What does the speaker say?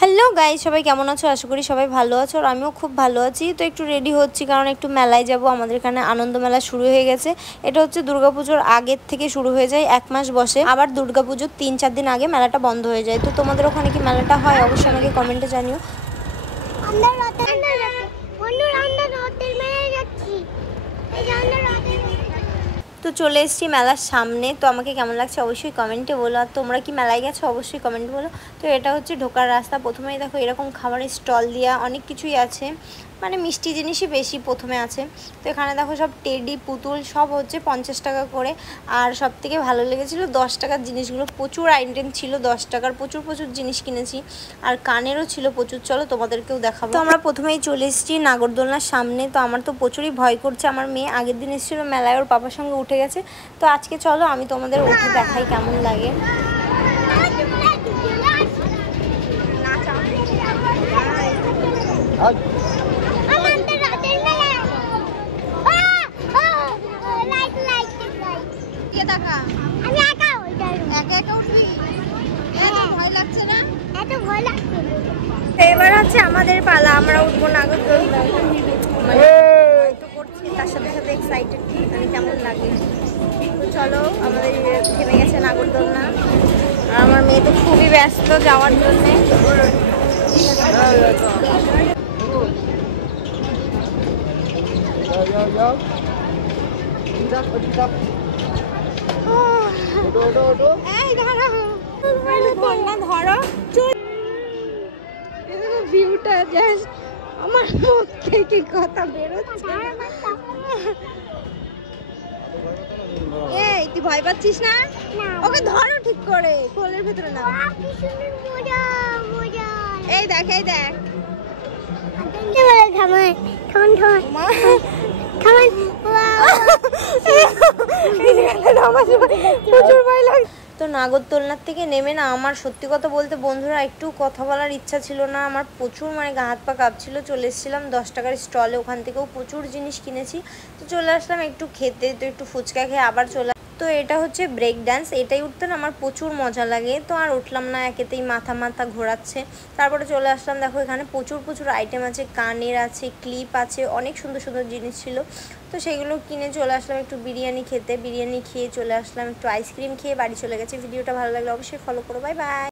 Hello guys, সবাই কেমন আছো? আশা করি সবাই ভালো আছো আর আমিও খুব ভালো আছি। তো একটু রেডি হচ্ছি কারণ একটু মেলায় যাব। আমাদের এখানে আনন্দ মেলা শুরু হয়ে গেছে। এটা হচ্ছে দুর্গাপুজোর আগের থেকে শুরু হয়ে যায়, 1 মাস বসে। আবার দুর্গাপুজোর 3-4 দিন আগে মেলাটা বন্ধ হয়ে যায়। তো তোমাদের ওখানে কি মেলাটা হয় অবশ্যই আমাকে কমেন্টে জানিও। তো চলে এসেছি মেলার সামনে। তো আমাকে কেমন লাগছে অবশ্যই কমেন্টে বলো। আর তোমরা কি মেলায় গেছো অবশ্যই কমেন্টে বলো। তো এটা হচ্ছে ঢোকার রাস্তা। প্রথমেই দেখো এরকম খাবারের স্টল দেওয়া অনেক কিছুই আছে, মানে মিষ্টি জিনিসই বেশি প্রথমে আছে। তো এখানে দেখো সব টেডি পুতুল সব হচ্ছে 50 টাকা করে। আর সব থেকে ভালো লেগেছিলো 10 টাকার জিনিসগুলো। প্রচুর আইটেম ছিল 10 টাকার, প্রচুর জিনিস কিনেছি। আর কানেরও ছিল প্রচুর। চলো তোমাদেরকেও দেখাবো। তো আমরা প্রথমেই চলে এসেছি নাগরদোলনার সামনে। তো আমার তো প্রচুরই ভয় করছে। আমার মেয়ে আগের দিন এসেছিলো মেলায়, ওর পাপার সঙ্গে উঠে গেছে। তো আজকে চলো আমি তোমাদের উঠে দেখাই কেমন লাগে। এবার হচ্ছে আমাদের পালা, আমরা উঠবো নাগরদোলনায়। করছি তার সাথে সাথে এক্সাইটেড, মানে কেমন লাগে। তো চলো, আমাদের থেমে গেছে নাগরদোলনা। আর আমার মেয়ে তো খুবই ব্যস্ত যাওয়ার জন্যে। ভিউটা জাস্ট আমার মুখ থেকে কথা বেরোচ্ছে। এই তুই ভয় পাচ্ছিস না? ওকে ধরো ঠিক করে, কোলের ভেতরে না। এই দেখ, এই দেখ, প্রচুর ভয় লাগছে। তো নাগরদোলনার থেকে নেমে না আমার সত্যি কথা বলতে বন্ধুরা একটু কথা বলার ইচ্ছা ছিল না। আমার প্রচুর মানে গা হাত পা কাঁপছিল। চলে এসেছিলাম 10 টাকার স্টলে, ওখান থেকেও প্রচুর জিনিস কিনেছি। তো চলে আসলাম একটু খেতে। তো একটু ফুচকা খেয়ে আবার চলে। তো এটা হচ্ছে ব্রেক ডান্স, এটাই উঠতে না আমার প্রচুর মজা লাগে। তো আর উঠলাম না, একেতেই মাথা ঘোরাচ্ছে। তারপরে চলে আসলাম, দেখো এখানে প্রচুর আইটেম আছে, কানের আছে, ক্লিপ আছে, অনেক সুন্দর জিনিস ছিল। তো সেগুলো কিনে চলে আসলাম একটু বিরিয়ানি খেতে। বিরিয়ানি খেয়ে চলে আসলাম, একটু আইসক্রিম খেয়ে বাড়ি চলে গেছে। ভিডিওটা ভালো লাগলে অবশ্যই ফলো করো। Bye bye.